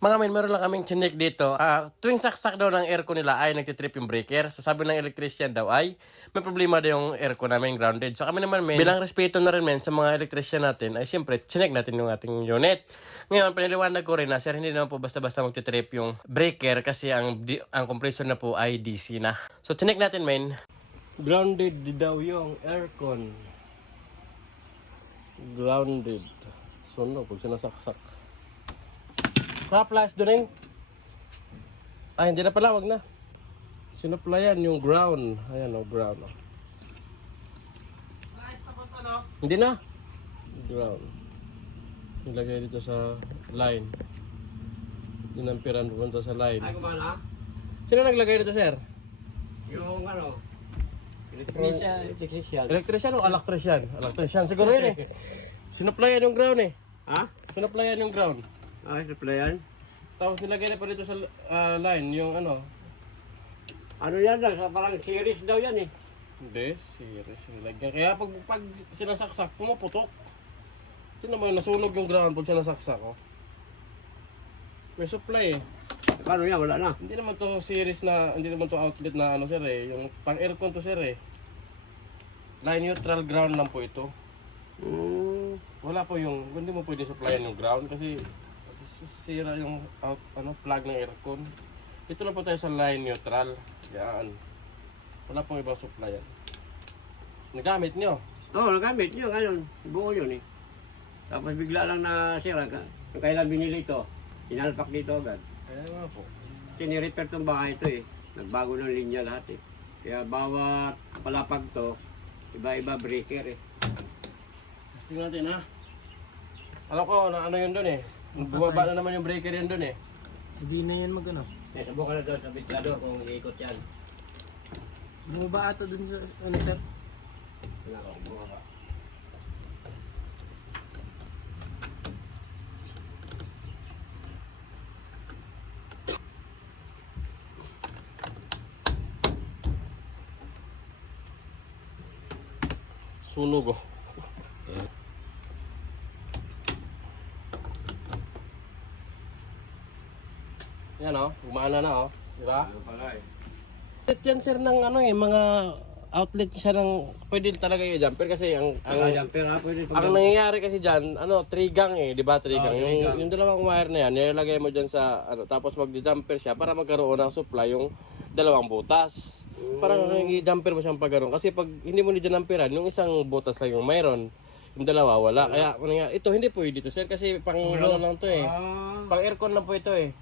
Mga men, meron lang kaming chinik dito. Tuwing saksak daw ng aircon nila ay nagtitrip yung breaker. So sabi ng electrician daw ay may problema daw yung aircon namin grounded. So kami naman men, bilang respeto na rin men sa mga electrician natin ay siyempre chinek natin yung ating unit. Ngayon pinaliwanag ko rin na sir hindi naman po basta-basta magtitrip yung breaker kasi ang compressor na po ay DC na. So chinek natin men. Grounded daw yung aircon. Grounded. Sunog pag sinasaksak. Flash doon. Ay, hindi na pala, wag na. Sinuplayan yung ground. Ayan o, ground. Tapos ano? Hindi na. Ground. Nilagay dito sa line. Dinampiran pupunta sa line. Ay, kumala? Sino naglagay dito, sir? Yung ano? Electrician. Electrician o electrician? Electrician, siguro yun eh. Sinuplayan yung ground eh. Ha? Sinuplayan yung ground. Ay, replyan? Tapos nilagay na pa dito sa line, yung ano. Ano yan lang? Parang series daw yan eh. Hindi, serious nilagyan. Kaya pag sinasaksak, pumuputok. Ito naman, nasunog yung ground pag sinasaksak. Oh. May supply eh. Paano yan? Wala na. Hindi naman to series na, hindi naman to outlet na ano sir eh. Yung pang aircon to sir eh. Line neutral ground lang po ito. Wala po yung, hindi mo pwede supplyan yung ground kasi sira yung plug ng aircon. Ito lang po tayo sa line neutral. Yan. Wala pong ibang supplyan. Nagamit nyo? Oo, nagamit nyo ngayon. Buo yun eh. Tapos bigla lang na sira ka. Yung kailan binili ito, inalpak dito agad. Kaya nga po. Tinirepair tong bahay ito eh. Nagbago ng linya lahat eh. Kaya bawat palapag to, iba-iba breaker eh. Testing natin ha. Alam ko na ano yun dun eh. Bumaba na naman yung breaker yun dun eh. Hindi na yan magano. Eh, subukan na doon sa bitlador kung iikot yan. Bumaba ata dun sa ano sir? Wala ko, bumaba. Sunog oh. Yan oh, gumana na oh. Diba? Ano pala eh. Outlet yan sir ng ano eh, mga outlet siya ng pwede talaga yung jumper kasi ang Jumper ha, pwede ang nangyayari kasi diyan, ano, trigang eh, 'di ba? Trigang. trigang. Yung dalawang wire na yan, nilalagay mo diyan sa ano, tapos magja-jumper siya para magkaroon ng supply yung dalawang butas. Parang i-jumper mo siyang pagkaroon kasi pag hindi mo ni-jumperan, yung isang butas lang yung mayroon, yung dalawa wala. Kaya ito hindi pwede to sir kasi pang ano lang to eh. Pang aircon lang po ito eh.